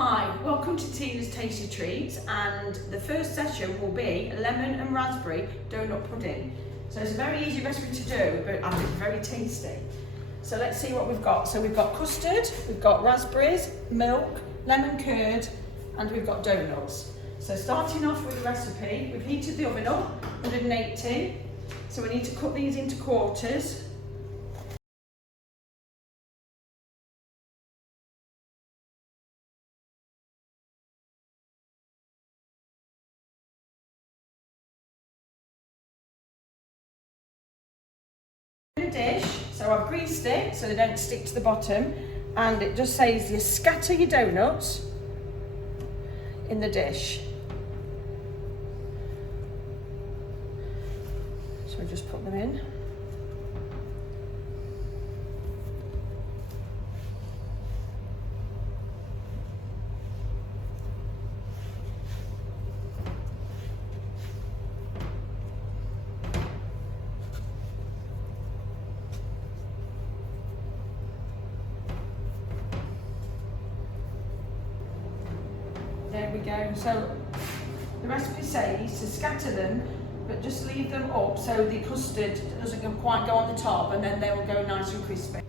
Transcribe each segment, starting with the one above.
Hi, welcome to Tina's Tasty Treats, and the first session will be lemon and raspberry donut pudding. So it's a very easy recipe to do, but I think it's very tasty. So let's see what we've got. So we've got custard, we've got raspberries, milk, lemon curd, and we've got donuts. So starting off with the recipe, we've heated the oven up, 180. So we need to cut these into quarters. In a dish, so I've greased it so they don't stick to the bottom, and it just says you scatter your donuts in the dish. So just put them in. There we go. So the recipe says to scatter them, but just leave them up so the custard doesn't quite go on the top, and then they will go nice and crispy.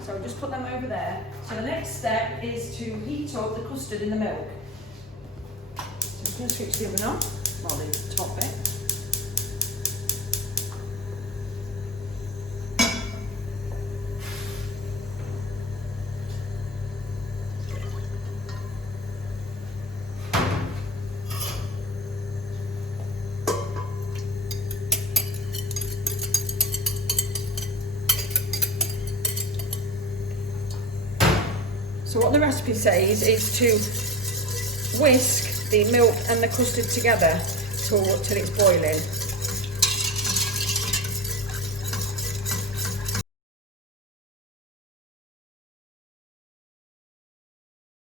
So just put them over there. So the next step is to heat up the custard in the milk. So I'm just going to switch the oven on, well, the top bit. So what the recipe says is to whisk the milk and the custard together till it's boiling.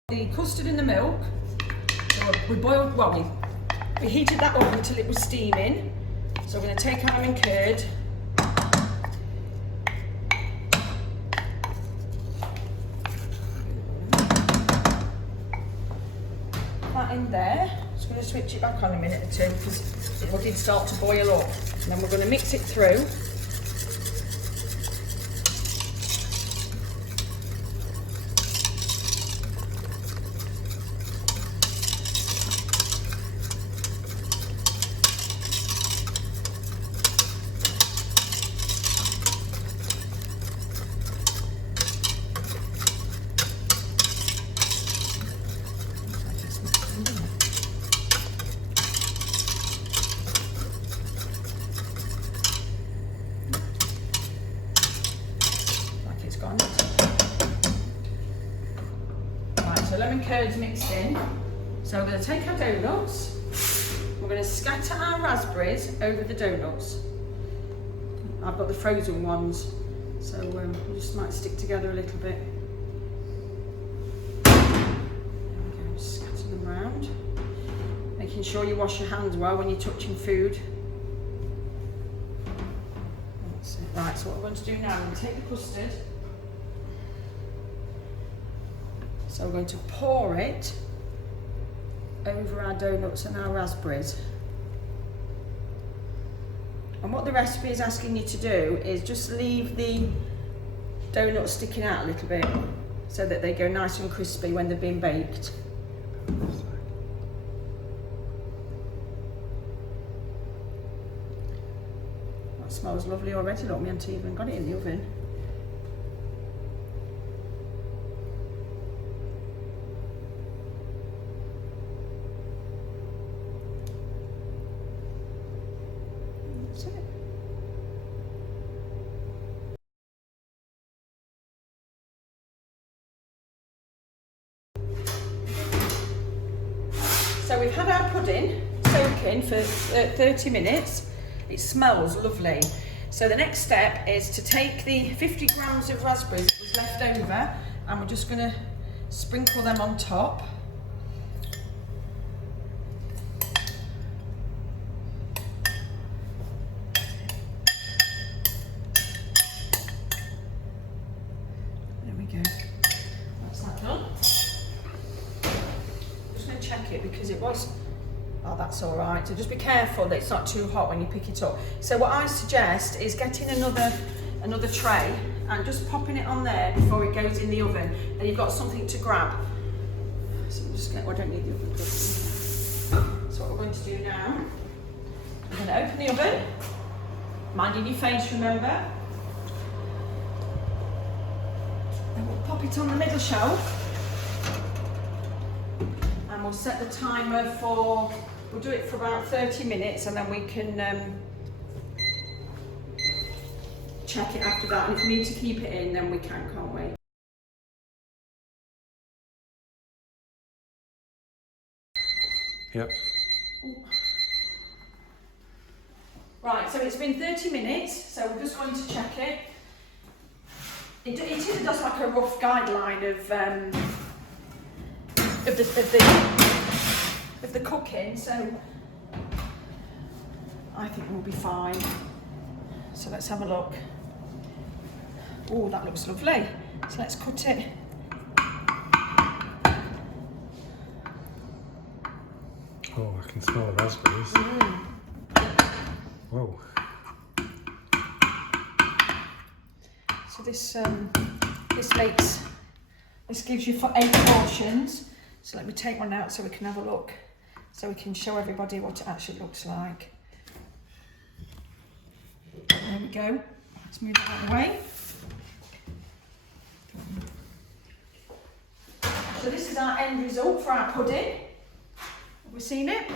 The custard in the milk, so we heated that up until it was steaming. So we're going to take our lemon curd. In there, just going to switch it back on a minute or two because it did start to boil up, and then we're going to mix it through. Right, so lemon curd's mixed in. So we're going to take our donuts, we're going to scatter our raspberries over the donuts. I've got the frozen ones, so we just might stick together a little bit. There we go, scatter them around. Making sure you wash your hands well when you're touching food. That's it. Right, so what we're going to do now, we're going to take the custard. So we're going to pour it over our donuts and our raspberries. And what the recipe is asking you to do is just leave the donuts sticking out a little bit so that they go nice and crispy when they've been baked. That smells lovely already. Look, we haven't even got it in the oven. So we've had our pudding soaking for 30 minutes. It smells lovely. So the next step is to take the 50 grams of raspberries that was left over, and we're just going to sprinkle them on top. There we go. That's that done. it was. Oh, that's all right. So just be careful that it's not too hot when you pick it up. So what I suggest is getting another tray and just popping it on there before it goes in the oven. Then you've got something to grab. So I'm just going to, I don't need the oven. So what we're going to do now, I'm going to open the oven, minding your face, remember. Then we'll pop it on the middle shelf. And we'll set the timer for, we'll do it for about 30 minutes and then we can check it after that. And if we need to keep it in, then we can, can't we? Yep. Right, so it's been 30 minutes, so we're just going to check it. It is just like a rough guideline of the cooking, so I think we'll be fine. So let's have a look. Oh, that looks lovely. So let's cut it. Oh, I can smell the raspberries. Whoa. So this gives you 8 portions. So let me take one out so we can have a look, so we can show everybody what it actually looks like. There we go. Let's move that out of the way. So this is our end result for our pudding. Have we seen it?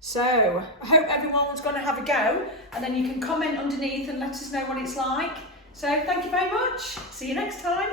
So I hope everyone's going to have a go, and then you can comment underneath and let us know what it's like. So thank you very much. See you next time.